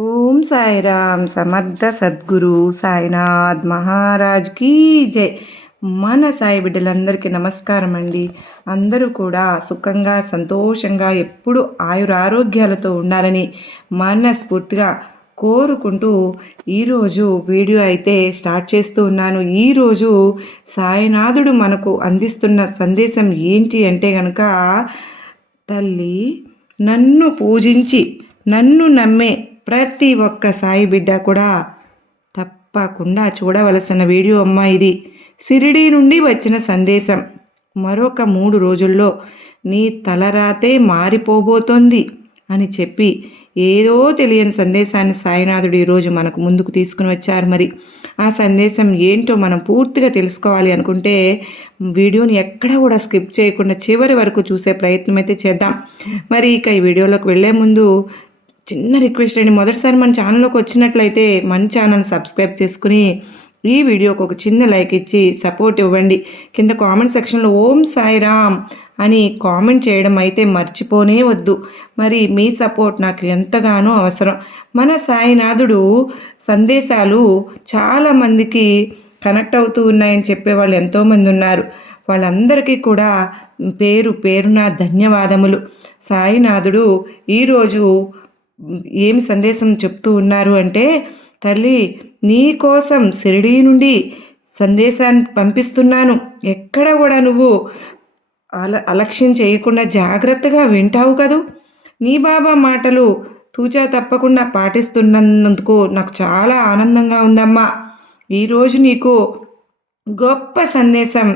ఓం సాయిరామ్ సమర్థ సద్గురు సాయినాథ్ మహారాజ్ కీ జై. మన సాయి బిడ్డలందరికీ నమస్కారం అండి. అందరూ కూడా సుఖంగా సంతోషంగా ఎప్పుడు ఆయురారోగ్యాలతో ఉండాలని మనస్ఫూర్తిగా కోరుకుంటూ ఈరోజు వీడియో అయితే స్టార్ట్ చేస్తూ ఉన్నాను. ఈరోజు సాయినాథుడు మనకు అందిస్తున్న సందేశం ఏంటి అంటే కనుక, తల్లి నన్ను పూజించి నన్ను నమ్మే ప్రతి ఒక్క సాయి బిడ్డ కూడా తప్పకుండా చూడవలసిన వీడియో అమ్మ ఇది. షిరిడీ నుండి వచ్చిన సందేశం. మరొక 3 రోజుల్లో నీ తలరాతే మారిపోబోతోంది అని చెప్పి ఏదో తెలియని సందేశాన్ని సాయినాథుడు ఈరోజు మనకు ముందుకు తీసుకుని వచ్చారు. మరి ఆ సందేశం ఏంటో మనం పూర్తిగా తెలుసుకోవాలి అనుకుంటే వీడియోని ఎక్కడ కూడా స్కిప్ చేయకుండా చివరి వరకు చూసే ప్రయత్నం అయితే చేద్దాం. మరి ఇక ఈ వీడియోలోకి వెళ్ళే ముందు చిన్న రిక్వెస్ట్ అండి, మొదటిసారి మన ఛానల్లోకి వచ్చినట్లయితే మన ఛానల్ సబ్స్క్రైబ్ చేసుకుని ఈ వీడియోకి ఒక చిన్న లైక్ ఇచ్చి సపోర్ట్ ఇవ్వండి. కింద కామెంట్ సెక్షన్లో ఓం సాయిరామ్ అని కామెంట్ చేయడం అయితే మర్చిపోనే వద్దు. మరి మీ సపోర్ట్ నాకు ఎంతగానో అవసరం. మన సాయినాథుడు సందేశాలు చాలామందికి కనెక్ట్ అవుతూ ఉన్నాయని చెప్పేవాళ్ళు ఎంతోమంది ఉన్నారు. వాళ్ళందరికీ కూడా పేరు పేరున ధన్యవాదములు. సాయినాథుడు ఈరోజు ఏమి సందేశం చెప్తూ ఉన్నారు అంటే, తల్లి నీ కోసం షిరిడీ నుండి సందేశాన్ని పంపిస్తున్నాను. ఎక్కడ కూడా నువ్వు అలక్ష్యం చేయకుండా జాగ్రత్తగా వింటావు కదూ. నీ బాబా మాటలు తూచా తప్పకుండా పాటిస్తున్నందుకు నాకు చాలా ఆనందంగా ఉందమ్మా. ఈరోజు నీకు గొప్ప సందేశం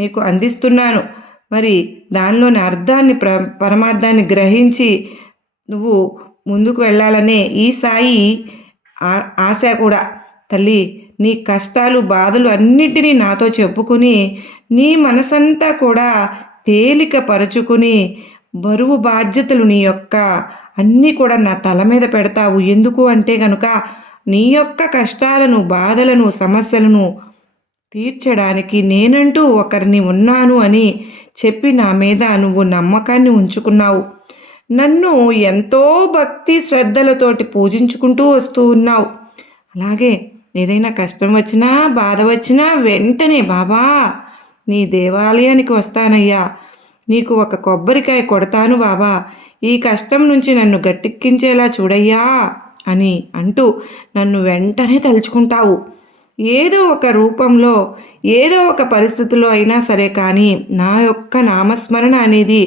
నీకు అందిస్తున్నాను. మరి దానిలోని అర్థాన్ని పరమార్థాన్ని గ్రహించి నువ్వు ముందుకు వెళ్ళాలనే ఈ సాయి ఆశ కూడా. తల్లి నీ కష్టాలు బాధలు అన్నిటినీ నాతో చెప్పుకుని నీ మనసంతా కూడా తేలిక పరుచుకుని బరువు బాధ్యతలు నీ యొక్క అన్నీ కూడా నా తల మీద పెడతావు. ఎందుకు అంటే కనుక నీ యొక్క కష్టాలను బాధలను సమస్యలను తీర్చడానికి నేనంటూ ఒకరిని ఉన్నాను అని చెప్పి నా మీద నువ్వు నమ్మకాన్ని ఉంచుకున్నావు. నన్ను ఎంతో భక్తి శ్రద్ధలతోటి పూజించుకుంటూ వస్తూ ఉన్నావు. అలాగే ఏదైనా కష్టం వచ్చినా బాధ వచ్చినా వెంటనే బాబా నీ దేవాలయానికి వస్తానయ్యా, నీకు ఒక కొబ్బరికాయ కొడతాను బాబా, ఈ కష్టం నుంచి నన్ను గట్టెక్కించేలా చూడయ్యా అని అంటూ నన్ను వెంటనే తలుచుకుంటావు. ఏదో ఒక రూపంలో ఏదో ఒక పరిస్థితిలో అయినా సరే కానీ నా యొక్క నామస్మరణ అనేది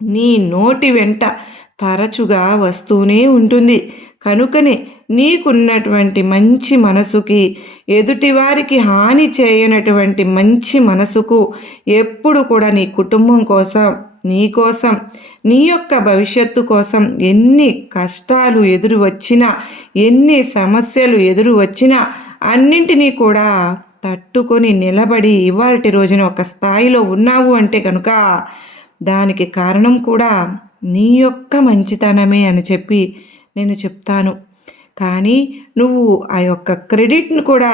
నీ నోటి వెంట తరచుగా వస్తూనే ఉంటుంది. కనుకనే నీకున్నటువంటి మంచి మనసుకి, ఎదుటివారికి హాని చేయనటువంటి మంచి మనసుకు ఎప్పుడు కూడా నీ కుటుంబం కోసం, నీ కోసం, నీ యొక్క భవిష్యత్తు కోసం ఎన్ని కష్టాలు ఎదురు వచ్చినా, ఎన్ని సమస్యలు ఎదురు వచ్చినా అన్నింటినీ కూడా తట్టుకొని నిలబడి ఇవాల్టి రోజున ఒక స్థాయిలో ఉన్నావు అంటే కనుక దానికి కారణం కూడా నీ యొక్క మంచితనమే అని చెప్పి నేను చెప్తాను. కానీ నువ్వు ఆ యొక్క క్రెడిట్ను కూడా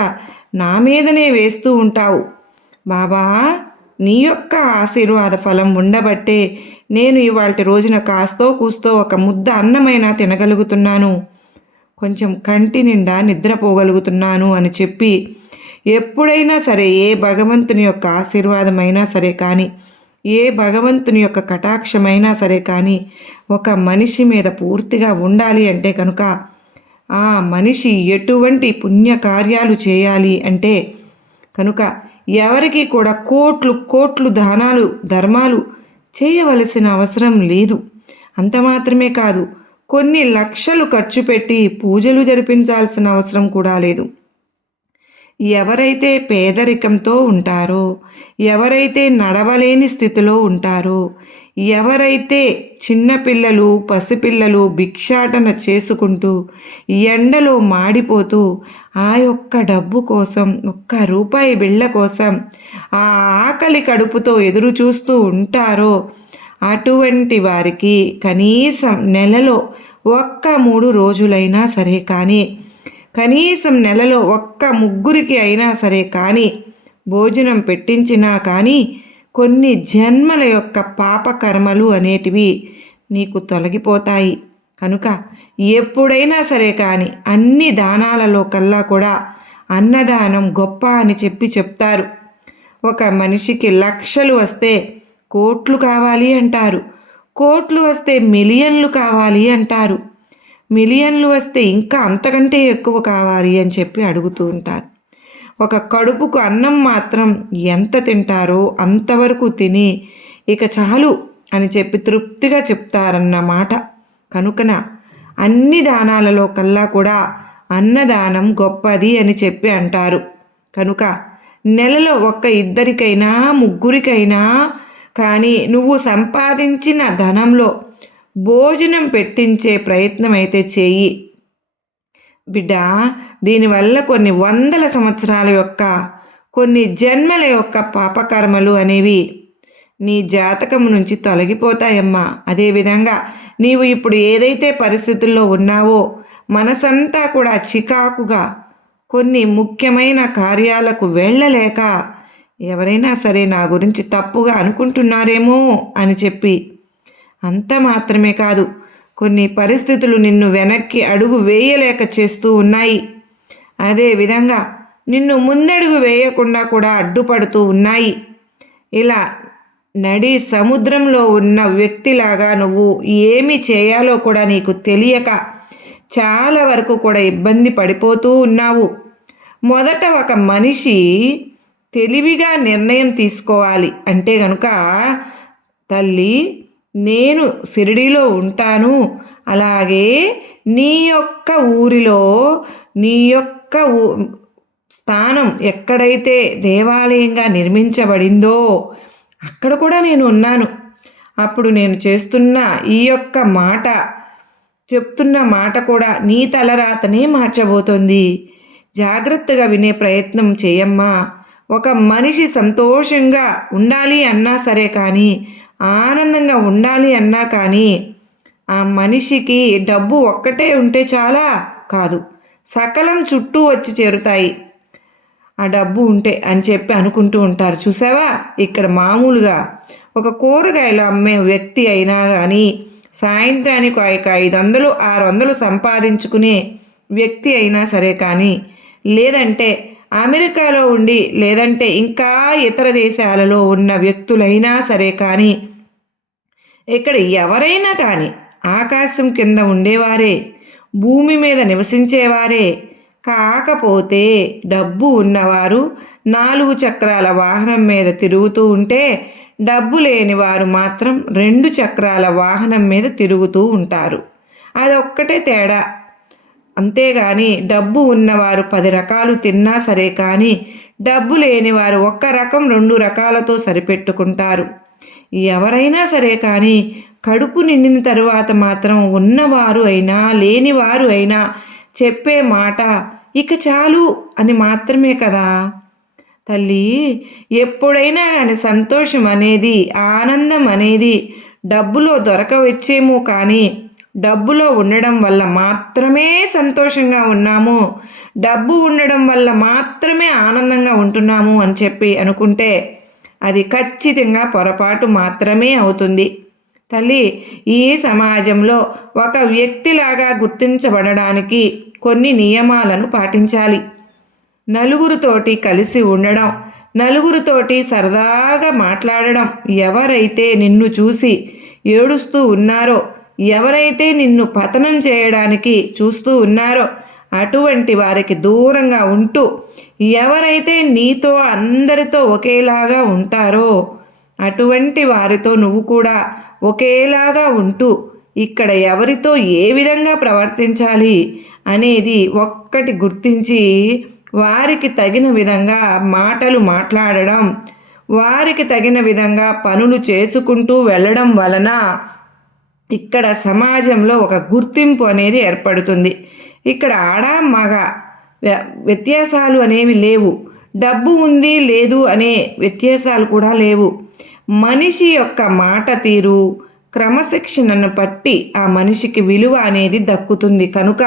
నా మీదనే వేస్తూ ఉంటావు. బాబా నీ యొక్క ఆశీర్వాద ఫలం ఉండబట్టే నేను ఇవాల్టి రోజున కాస్తో కూస్తో ఒక ముద్ద అన్నమైనా తినగలుగుతున్నాను, కొంచెం కంటి నిండా నిద్రపోగలుగుతున్నాను అని చెప్పి ఎప్పుడైనా సరే ఏ భగవంతుని యొక్క ఆశీర్వాదమైనా సరే కానీ, ఏ భగవంతుని యొక్క కటాక్షమైనా సరే కానీ ఒక మనిషి మీద పూర్తిగా ఉండాలి అంటే కనుక ఆ మనిషి ఎటువంటి పుణ్యకార్యాలు చేయాలి అంటే కనుక ఎవరికి కూడా కోట్లు కోట్లు దానాలు ధర్మాలు చేయవలసిన అవసరం లేదు. అంత మాత్రమే కాదు, కొన్ని లక్షలు ఖర్చు పెట్టి పూజలు జరిపించాల్సిన అవసరం కూడా లేదు. ఎవరైతే పేదరికంతో ఉంటారో, ఎవరైతే నడవలేని స్థితిలో ఉంటారో, ఎవరైతే చిన్నపిల్లలు పసిపిల్లలు భిక్షాటన చేసుకుంటూ ఎండలో మాడిపోతూ ఆ యొక్క డబ్బు కోసం, ఒక్క రూపాయి బిళ్ళ కోసం ఆ ఆకలి కడుపుతో ఎదురు చూస్తూ ఉంటారో అటువంటి వారికి కనీసం నెలలో ఒక్క 3 రోజులైనా సరే కానీ, కనీసం నెలలో ఒక్క 3 అయినా సరే కానీ భోజనం పెట్టించినా కానీ కొన్ని జన్మల యొక్క పాపకర్మలు అనేటివి నీకు తొలగిపోతాయి. కనుక ఎప్పుడైనా సరే కానీ అన్ని దానాలలో కల్లా కూడా అన్నదానం గొప్ప అని చెప్తారు. ఒక మనిషికి లక్షలు వస్తే కోట్లు కావాలి అంటారు, కోట్లు వస్తే మిలియన్లు కావాలి అంటారు, మిలియన్లు వస్తే ఇంకా అంతకంటే ఎక్కువ కావాలి అని అడుగుతూ ఉంటారు. ఒక కడుపుకు అన్నం మాత్రం ఎంత తింటారో అంతవరకు తిని ఇక చాలు అని తృప్తిగా చెప్తారన్నమాట. కనుకన అన్ని దానాలలో కల్లా కూడా అన్నదానం గొప్పది అని అంటారు. కనుక నెలలో ఇద్దరికైనా ముగ్గురికైనా కానీ నువ్వు సంపాదించిన ధనంలో భోజనం పెట్టించే ప్రయత్నం అయితే చేయి బిడ్డ. దీనివల్ల కొన్ని వందల సంవత్సరాల యొక్క కొన్ని జన్మల యొక్క పాపకర్మలు అనేవి నీ జాతకం నుంచి తొలగిపోతాయమ్మా. అదేవిధంగా నీవు ఇప్పుడు ఏదైతే పరిస్థితుల్లో ఉన్నావో మనసంతా కూడా చికాకుగా కొన్ని ముఖ్యమైన కార్యాలకు వెళ్ళలేక ఎవరైనా సరే నా గురించి తప్పుగా అనుకుంటున్నారేమో అని అంత మాత్రమే కాదు, కొన్ని పరిస్థితులు నిన్ను వెనక్కి అడుగు వేయలేక చేస్తూ ఉన్నాయి. అదేవిధంగా నిన్ను ముందడుగు వేయకుండా కూడా అడ్డుపడుతూ ఉన్నాయి. ఇలా నడి సముద్రంలో ఉన్న వ్యక్తిలాగా నువ్వు ఏమి చేయాలో కూడా నీకు తెలియక చాలా వరకు కూడా ఇబ్బంది పడిపోతూ ఉన్నావు. మొదట ఒక మనిషి తెలివిగా నిర్ణయం తీసుకోవాలి అంటే కనుక, తల్లి నేను షిరిడీలో ఉంటాను, అలాగే నీ యొక్క ఊరిలో నీ యొక్క స్థానం ఎక్కడైతే దేవాలయంగా నిర్మించబడిందో అక్కడ కూడా నేను ఉన్నాను. అప్పుడు నేను చేస్తున్న ఈ యొక్క మాట చెప్తున్న మాట కూడా నీ తలరాతనే మార్చబోతోంది. జాగ్రత్తగా వినే ప్రయత్నం చేయమ్మా. ఒక మనిషి సంతోషంగా ఉండాలి అన్నా సరే కానీ, ఆనందంగా ఉండాలి అన్నా కానీ ఆ మనిషికి డబ్బు ఒక్కటే ఉంటే చాలా కాదు, సకలం చుట్టూ వచ్చి చేరుతాయి ఆ డబ్బు ఉంటే అని అనుకుంటూ ఉంటారు. చూసావా, ఇక్కడ మామూలుగా ఒక కూరగాయలు అమ్మే వ్యక్తి అయినా కానీ సాయంత్రానికి 500 600 సంపాదించుకునే వ్యక్తి అయినా సరే కానీ, లేదంటే అమెరికాలో ఉండి లేదంటే ఇంకా ఇతర దేశాలలో ఉన్న వ్యక్తులైనా సరే కానీ, ఇక్కడ ఎవరైనా కానీ ఆకాశం కింద ఉండేవారే, భూమి మీద నివసించేవారే. కాకపోతే డబ్బు ఉన్నవారు 4 చక్రాల వాహనం మీద తిరుగుతూ ఉంటే, డబ్బు లేని వారు మాత్రం 2 చక్రాల వాహనం మీద తిరుగుతూ ఉంటారు. అదొక్కటే తేడా. అంతేగాని డబ్బు ఉన్నవారు 10 రకాలు తిన్నా సరే కానీ, డబ్బు లేనివారు 1 రకం 2 రకాలతో సరిపెట్టుకుంటారు. ఎవరైనా సరే కానీ కడుపు నిండిన తరువాత మాత్రం ఉన్నవారు అయినా లేనివారు అయినా చెప్పే మాట ఇక చాలు అని మాత్రమే కదా. తల్లి, ఎప్పుడైనా కానీ సంతోషం అనేది, ఆనందం అనేది డబ్బులో దొరకవచ్చేమో కానీ డబ్బులో ఉండడం వల్ల మాత్రమే సంతోషంగా ఉన్నాము, డబ్బు ఉండడం వల్ల మాత్రమే ఆనందంగా ఉంటున్నాము అని అనుకుంటే అది ఖచ్చితంగా పొరపాటు మాత్రమే అవుతుంది. తల్లి, ఈ సమాజంలో ఒక వ్యక్తిలాగా గుర్తించబడడానికి కొన్ని నియమాలను పాటించాలి. నలుగురితోటి కలిసి ఉండడం, నలుగురితోటి సరదాగా మాట్లాడడం. ఎవరైతే నిన్ను చూసి ఏడుస్తూ ఉన్నారో, ఎవరైతే నిన్ను పతనం చేయడానికి చూస్తూ ఉన్నారో అటువంటి వారికి దూరంగా ఉంటూ, ఎవరైతే నీతో అందరితో ఒకేలాగా ఉంటారో అటువంటి వారితో నువ్వు కూడా ఒకేలాగా ఉంటూ ఇక్కడ ఎవరితో ఏ విధంగా ప్రవర్తించాలి అనేది ఒక్కటి గుర్తించి వారికి తగిన విధంగా మాటలు మాట్లాడడం, వారికి తగిన విధంగా పనులు చేసుకుంటూ వెళ్ళడం వలన ఇక్కడ సమాజంలో ఒక గుర్తింపు అనేది ఏర్పడుతుంది. ఇక్కడ ఆడ మగ వ్యత్యాసాలు అనేవి లేవు, డబ్బు ఉంది లేదు అనే వ్యత్యాసాలు కూడా లేవు. మనిషి యొక్క మాట తీరు, క్రమశిక్షణను బట్టి ఆ మనిషికి విలువ అనేది దక్కుతుంది. కనుక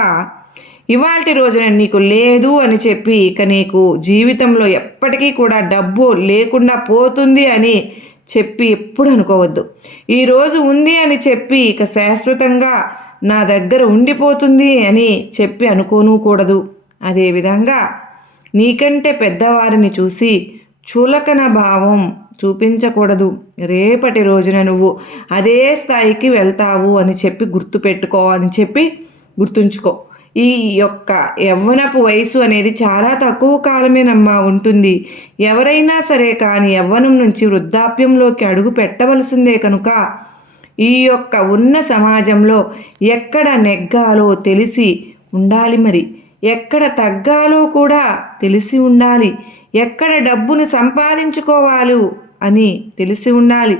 ఇవాల్టి రోజున నీకు లేదు అని ఇక నీకు జీవితంలో ఎప్పటికీ కూడా డబ్బు లేకుండా పోతుంది అని ఎప్పుడు అనుకోవద్దు. ఈరోజు ఉంది అని ఇక శాశ్వతంగా నా దగ్గర ఉండిపోతుంది అని చెప్పి అనుకోనూకూడదు. అదేవిధంగా నీకంటే పెద్దవారిని చూసి చులకన భావం చూపించకూడదు. రేపటి రోజున నువ్వు అదే స్థాయికి వెళ్తావు అని చెప్పి గుర్తుపెట్టుకో అని చెప్పి గుర్తుంచుకో. ఈ యొక్క యవ్వనపు వయసు అనేది చాలా తక్కువ కాలమేనమ్మా ఉంటుంది. ఎవరైనా సరే కానీ యవ్వనం నుంచి వృద్ధాప్యంలోకి అడుగు పెట్టవలసిందే కనుక ఈ యొక్క ఉన్న సమాజంలో ఎక్కడ నెగ్గాలో తెలిసి ఉండాలి. మరి ఎక్కడ తగ్గాలో కూడా తెలిసి ఉండాలి. ఎక్కడ డబ్బును సంపాదించుకోవాలి అని తెలిసి ఉండాలి.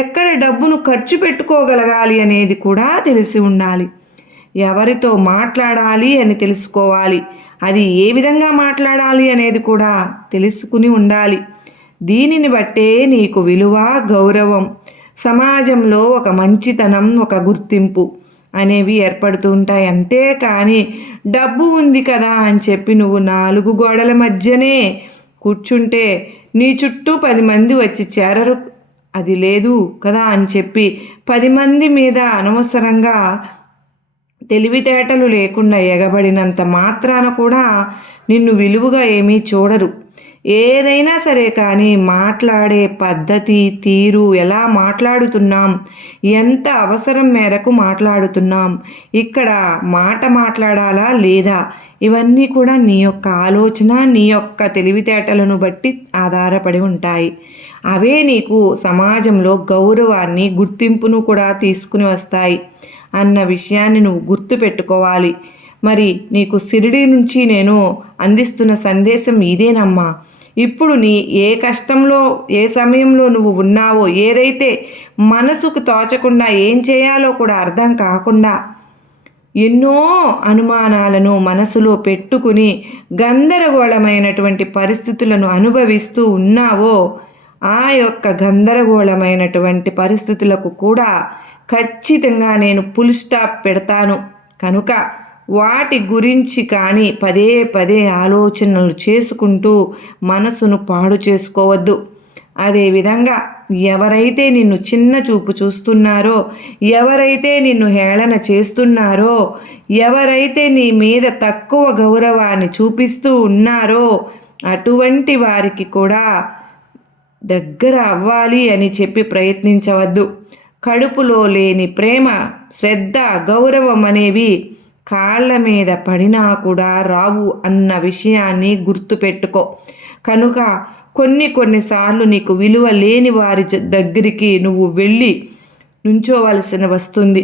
ఎక్కడ డబ్బును ఖర్చు పెట్టుకోగలగాలి అనేది కూడా తెలిసి ఉండాలి. ఎవరితో మాట్లాడాలి అని తెలుసుకోవాలి. అది ఏ విధంగా మాట్లాడాలి అనేది కూడా తెలుసుకుని ఉండాలి. దీనిని బట్టే నీకు విలువ, గౌరవం, సమాజంలో ఒక మంచితనం, ఒక గుర్తింపు అనేవి ఏర్పడుతూ ఉంటాయి. అంతేకాని డబ్బు ఉంది కదా అని చెప్పి నువ్వు 4 గోడల మధ్యనే కూర్చుంటే నీ చుట్టూ 10 మంది వచ్చి చేరరు. అది లేదు కదా అని చెప్పి 10 మంది మీద అనవసరంగా తెలివితేటలు లేకుండా ఎగబడినంత మాత్రాన కూడా నిన్ను విలువగా ఏమీ చూడరు. ఏదైనా సరే కానీ మాట్లాడే పద్ధతి, తీరు, ఎలా మాట్లాడుతున్నాం, ఎంత అవసరం మేరకు మాట్లాడుతున్నాం, ఇక్కడ మాట మాట్లాడాలా లేదా, ఇవన్నీ కూడా నీ యొక్క ఆలోచన, నీ యొక్క తెలివితేటలను బట్టి ఆధారపడి ఉంటాయి. అవే నీకు సమాజంలో గౌరవాన్ని, గుర్తింపును కూడా తీసుకుని వస్తాయి అన్న విషయాన్ని నువ్వు గుర్తుపెట్టుకోవాలి. మరి నీకు షిరిడీ నుంచి నేను అందిస్తున్న సందేశం ఇదేనమ్మా. ఇప్పుడు నీ ఏ కష్టంలో, ఏ సమయంలో నువ్వు ఉన్నావో, ఏదైతే మనసుకు తోచకుండా ఏం చేయాలో కూడా అర్థం కాకుండా ఎన్నో అనుమానాలను మనసులో పెట్టుకుని గందరగోళమైనటువంటి పరిస్థితులను అనుభవిస్తూ ఉన్నావో, ఆ యొక్క గందరగోళమైనటువంటి పరిస్థితులకు కూడా ఖచ్చితంగా నేను ఫుల్ స్టాప్ పెడతాను. కనుక వాటి గురించి కానీ పదే పదే ఆలోచనలు చేసుకుంటూ మనసును పాడు చేసుకోవద్దు. అదేవిధంగా ఎవరైతే నిన్ను చిన్న చూపు చూస్తున్నారో, ఎవరైతే నిన్ను హేళన చేస్తున్నారో, ఎవరైతే నీ మీద తక్కువ గౌరవాన్ని చూపిస్తూ ఉన్నారో అటువంటి వారికి కూడా దగ్గర అవ్వాలి అని చెప్పి ప్రయత్నించవద్దు. కడుపులో లేని ప్రేమ, శ్రద్ధ, గౌరవం అనేవి కాళ్ళ మీద పడినా కూడా రావు అన్న విషయాన్ని గుర్తుపెట్టుకో. కనుక కొన్నిసార్లు నీకు విలువ లేని వారి దగ్గరికి నువ్వు వెళ్ళి నుంచోవలసిన వస్తుంది.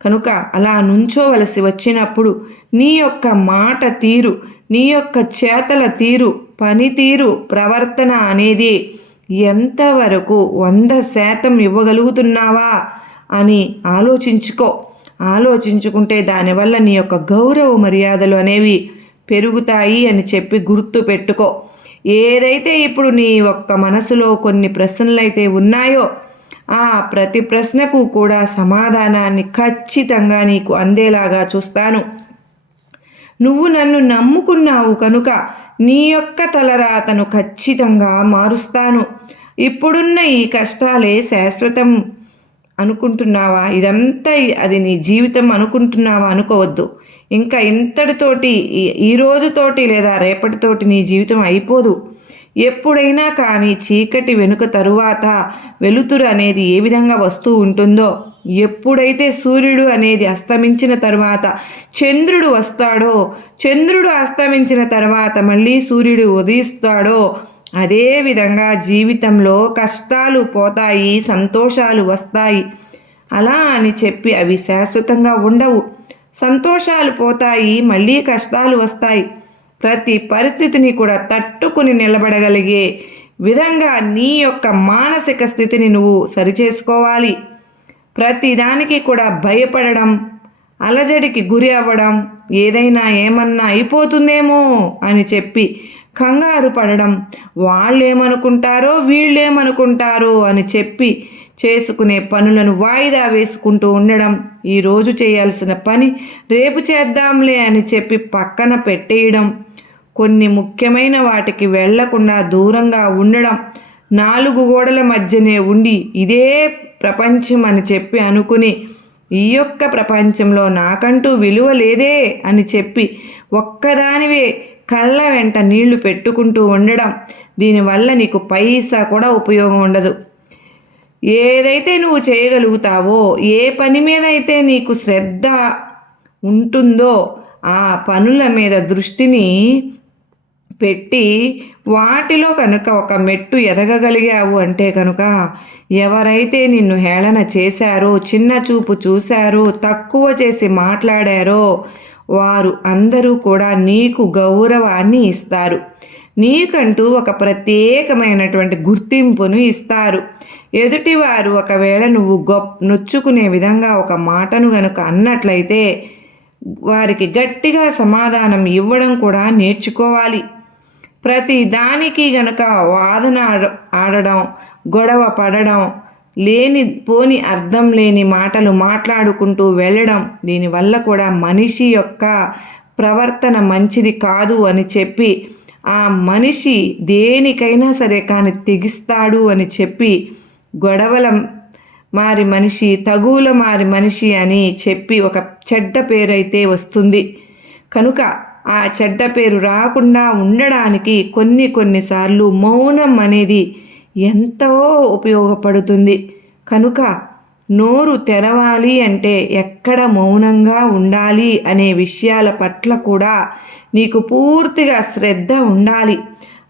కనుక అలా నుంచోవలసి వచ్చినప్పుడు నీ యొక్క మాట తీరు, నీ యొక్క చేతల తీరు, పనితీరు, ప్రవర్తన అనేది ఎంతవరకు 100% ఇవ్వగలుగుతున్నావా అని ఆలోచించుకో. ఆలోచించుకుంటే దానివల్ల నీ యొక్క గౌరవ మర్యాదలు అనేవి పెరుగుతాయి అని చెప్పి గుర్తు పెట్టుకో. ఏదైతే ఇప్పుడు నీ యొక్క మనసులో కొన్ని ప్రశ్నలు అయితే ఉన్నాయో ఆ ప్రతి ప్రశ్నకు కూడా సమాధానాన్ని ఖచ్చితంగా నీకు అందేలాగా చూస్తాను. నువ్వు నన్ను నమ్ముకున్నావు కనుక నీ యొక్క తలరాతను ఖచ్చితంగా మారుస్తాను. ఇప్పుడున్న ఈ కష్టాలే శాశ్వతం అనుకుంటున్నావా? ఇదంతా అది నీ జీవితం అనుకుంటున్నావా? అనుకోవద్దు. ఇంకా ఇంతటితోటి ఈ రోజుతోటి లేదా రేపటితోటి నీ జీవితం అయిపోదు. ఎప్పుడైనా కానీ చీకటి వెనుక తరువాత వెలుతురు అనేది ఏ విధంగా వస్తూ ఉంటుందో, ఎప్పుడైతే సూర్యుడు అనేది అస్తమించిన తర్వాత చంద్రుడు వస్తాడో, చంద్రుడు అస్తమించిన తర్వాత మళ్ళీ సూర్యుడు ఉదయిస్తాడో, అదేవిధంగా జీవితంలో కష్టాలు పోతాయి, సంతోషాలు వస్తాయి. అలా అని చెప్పి అవి శాశ్వతంగా ఉండవు. సంతోషాలు పోతాయి, మళ్ళీ కష్టాలు వస్తాయి. ప్రతి పరిస్థితిని కూడా తట్టుకుని నిలబడగలిగే విధంగా నీ యొక్క మానసిక స్థితిని నువ్వు సరిచేసుకోవాలి. ప్రతిదానికి కూడా భయపడడం, అలజడికి గురి అవ్వడం, ఏమన్నా అయిపోతుందేమో అని చెప్పి కంగారు పడడం, వాళ్ళేమనుకుంటారో వీళ్ళేమనుకుంటారో అని చెప్పి చేసుకునే పనులను వాయిదా వేసుకుంటూ ఉండడం, ఈరోజు చేయాల్సిన పని రేపు చేద్దాంలే అని చెప్పి పక్కన పెట్టేయడం, కొన్ని ముఖ్యమైన వాటికి వెళ్లకుండా దూరంగా ఉండడం, 4 గోడల మధ్యనే ఉండి ఇదే ప్రపంచం అని చెప్పి అనుకుని ఈ యొక్క ప్రపంచంలో నాకంటూ విలువ లేదే అని చెప్పి ఒక్కదానివే కళ్ళ వెంట నీళ్లు పెట్టుకుంటూ ఉండడం, దీనివల్ల నీకు పైసా కూడా ఉపయోగం ఉండదు. ఏదైతే నువ్వు చేయగలుగుతావో, ఏ పని మీద అయితే నీకు శ్రద్ధ ఉంటుందో ఆ పనుల మీద దృష్టిని పెట్టి వాటిలో కనుక ఒక మెట్టు ఎదగగలిగావు అంటే కనుక ఎవరైతే నిన్ను హేళన చేశారో, చిన్న చూపు చూశారో, తక్కువ చేసి మాట్లాడారో వారు అందరూ కూడా నీకు గౌరవాన్ని ఇస్తారు. నీకంటూ ఒక ప్రత్యేకమైనటువంటి గుర్తింపును ఇస్తారు. ఎదుటివారు ఒకవేళ నువ్వు నొచ్చుకునే విధంగా ఒక మాటను గనుక అన్నట్లయితే వారికి గట్టిగా సమాధానం ఇవ్వడం కూడా నేర్చుకోవాలి. ప్రతి దానికి గనక వాదన ఆడడం, గొడవ పడడం, లేని పోని అర్థం లేని మాటలు మాట్లాడుకుంటూ వెళ్ళడం, దీనివల్ల కూడా మనిషి యొక్క ప్రవర్తన మంచిది కాదు అని చెప్పి ఆ మనిషి దేనికైనా సరే కానీ తెగిస్తాడు అని చెప్పి గొడవల మారి మనిషి, తగువుల మారి మనిషి అని చెప్పి ఒక చెడ్డ పేరైతే వస్తుంది. కనుక ఆ చెడ్డ పేరు రాకుండా ఉండడానికి కొన్నిసార్లు మౌనం అనేది ఎంతో ఉపయోగపడుతుంది. కనుక నోరు తెరవాలి అంటే ఎక్కడ మౌనంగా ఉండాలి అనే విషయాల పట్ల కూడా నీకు పూర్తిగా శ్రద్ధ ఉండాలి.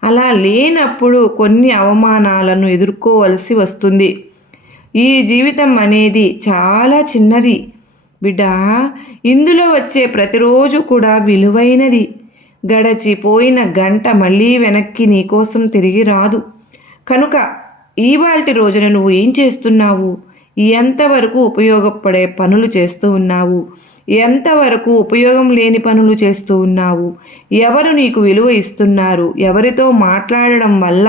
అలా లేనప్పుడు కొన్ని అవమానాలను ఎదుర్కోవలసి వస్తుంది. ఈ జీవితం అనేది చాలా చిన్నది బిడ్డ. ఇందులో వచ్చే ప్రతిరోజు కూడా విలువైనది. గడచిపోయిన గంట మళ్ళీ వెనక్కి నీకోసం తిరిగి రాదు. కనుక ఇవాల్టి రోజున నువ్వు ఏం చేస్తున్నావు? ఎంతవరకు ఉపయోగపడే పనులు చేస్తూ ఉన్నావు? ఎంతవరకు ఉపయోగం లేని పనులు చేస్తూ ఉన్నావు? ఎవరు నీకు విలువ ఇస్తున్నారు? ఎవరితో మాట్లాడడం వల్ల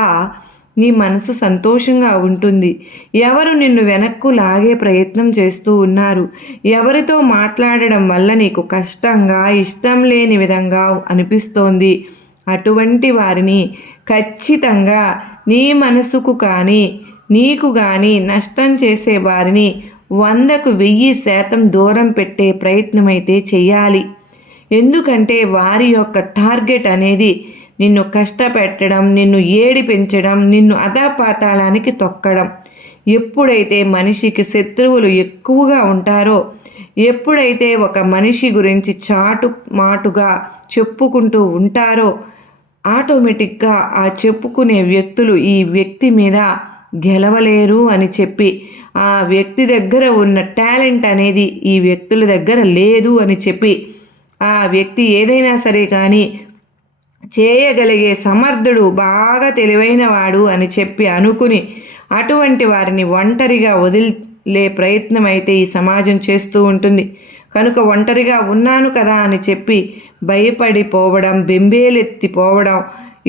నీ మనసు సంతోషంగా ఉంటుంది? ఎవరు నిన్ను వెనక్కు లాగే ప్రయత్నం చేస్తూ ఉన్నారు? ఎవరితో మాట్లాడడం వల్ల నీకు కష్టంగా, ఇష్టం లేని విధంగా అనిపిస్తోంది? అటువంటి వారిని ఖచ్చితంగా నీ మనసుకు కానీ నీకు కానీ నష్టం చేసే వారిని 100కు 1000% దూరం పెట్టే ప్రయత్నమైతే చెయ్యాలి. ఎందుకంటే వారి యొక్క టార్గెట్ అనేది నిన్ను కష్టపెట్టడం, నిన్ను ఏడిపించడం, నిన్ను అధపాతాళానికి తొక్కడం. ఎప్పుడైతే మనిషికి శత్రువులు ఎక్కువగా ఉంటారో, ఎప్పుడైతే ఒక మనిషి గురించి చాటు మాటుగా చెప్పుకుంటూ ఉంటారో ఆటోమేటిక్గా ఆ చెప్పుకునే వ్యక్తులు ఈ వ్యక్తి మీద గెలవలేరు అని చెప్పి, ఆ వ్యక్తి దగ్గర ఉన్న టాలెంట్ అనేది ఈ వ్యక్తుల దగ్గర లేదు అని చెప్పి, ఆ వ్యక్తి ఏదైనా సరే కానీ చేయగలిగే సమర్థుడు, బాగా తెలివైన వాడు అని చెప్పి అనుకుని అటువంటి వారిని ఒంటరిగా వదిలే ప్రయత్నం అయితే ఈ సమాజం చేస్తూ ఉంటుంది. కనుక ఒంటరిగా ఉన్నాను కదా అని చెప్పి భయపడిపోవడం, బెంబేలెత్తిపోవడం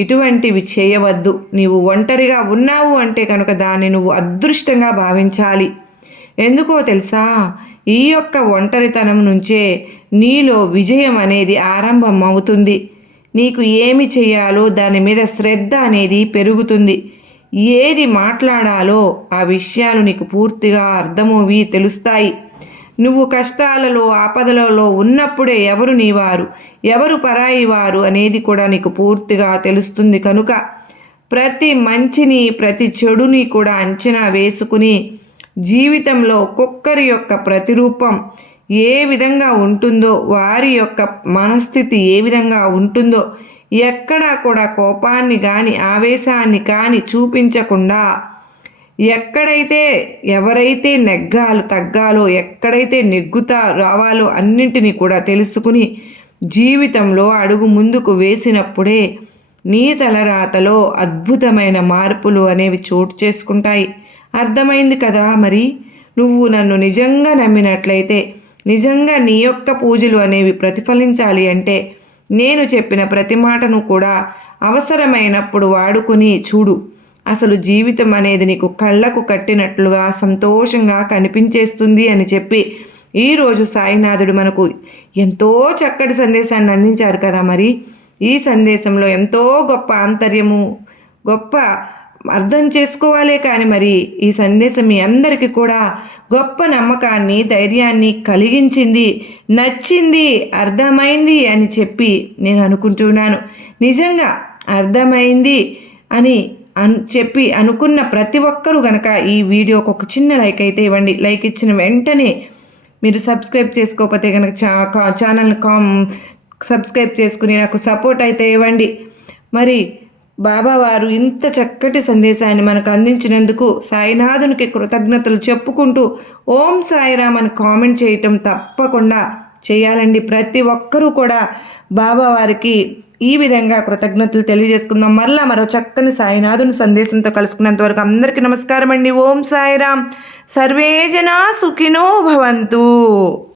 ఇటువంటివి చేయవద్దు. నీవు ఒంటరిగా ఉన్నావు అంటే కనుక దాన్ని నువ్వు అదృష్టంగా భావించాలి. ఎందుకో తెలుసా? ఈ యొక్క ఒంటరితనం నుంచే నీలో విజయం అనేది ఆరంభం అవుతుంది. నీకు ఏమి చేయాలో దాని మీద శ్రద్ధ అనేది పెరుగుతుంది. ఏది మాట్లాడాలో ఆ విషయాలు నీకు పూర్తిగా అర్థమవువి తెలుస్తాయి. నువ్వు కష్టాలలో, ఆపదలలో ఉన్నప్పుడే ఎవరు నీవారు, ఎవరు పరాయి వారు అనేది కూడా నీకు పూర్తిగా తెలుస్తుంది. కనుక ప్రతి మంచిని, ప్రతి చెడుని కూడా అంచనా వేసుకుని జీవితంలో ఒక్కొక్కరి యొక్క ప్రతిరూపం ఏ విధంగా ఉంటుందో, వారి యొక్క మనస్థితి ఏ విధంగా ఉంటుందో, ఎక్కడా కూడా కోపాన్ని కానీ ఆవేశాన్ని కానీ చూపించకుండా ఎక్కడైతే ఎవరైతే నెగ్గాలో తగ్గాలో, ఎక్కడైతే నెగ్గుతా రావాలో అన్నింటినీ కూడా తెలుసుకుని జీవితంలో అడుగు ముందుకు వేసినప్పుడే నీ తలరాతలో అద్భుతమైన మార్పులు అనేవి చోటు చేసుకుంటాయి. అర్థమైంది కదా? మరి నువ్వు నన్ను నిజంగా నమ్మినట్లయితే, నిజంగా నీ యొక్క పూజలు అనేవి ప్రతిఫలించాలి అంటే నేను చెప్పిన ప్రతి మాటను కూడా అవసరమైనప్పుడు వాడుకుని చూడు. అసలు జీవితం అనేది నీకు కళ్ళకు కట్టినట్లుగా సంతోషంగా కనిపించేస్తుంది అని చెప్పి ఈరోజు సాయినాథుడు మనకు ఎంతో చక్కటి సందేశాన్ని అందించారు కదా. మరి ఈ సందేశంలో ఎంతో గొప్ప ఆంతర్యము, గొప్ప అర్థం చేసుకోవాలే కానీ మరి ఈ సందేశం మీ అందరికీ కూడా గొప్ప నమ్మకాన్ని, ధైర్యాన్ని కలిగించింది, నచ్చింది, అర్థమైంది అని చెప్పి నేను అనుకుంటున్నాను. నిజంగా అర్థమైంది అని చెప్పి అనుకున్న ప్రతి ఒక్కరూ గనక ఈ వీడియోకి ఒక చిన్న లైక్ అయితే ఇవ్వండి. లైక్ ఇచ్చిన వెంటనే మీరు సబ్స్క్రైబ్ చేసుకోకపోతే కనుక ఛానల్ని సబ్స్క్రైబ్ చేసుకుని నాకు సపోర్ట్ అయితే ఇవ్వండి. మరి బాబావారు ఇంత చక్కటి సందేశాన్ని మనకు అందించినందుకు సాయినాథునికి కృతజ్ఞతలు చెప్పుకుంటూ ఓం సాయిరామ్ అని కామెంట్ చేయటం తప్పకుండా చేయాలండి. ప్రతి ఒక్కరూ కూడా బాబావారికి ఈ విధంగా కృతజ్ఞతలు తెలియజేసుకుందాం. మరో చక్కని సాయినాథుని సందేశంతో కలుసుకున్నంత వరకు అందరికీ నమస్కారం అండి. ఓం సాయిరామ్. సర్వే జనా సుఖినో భవంతు.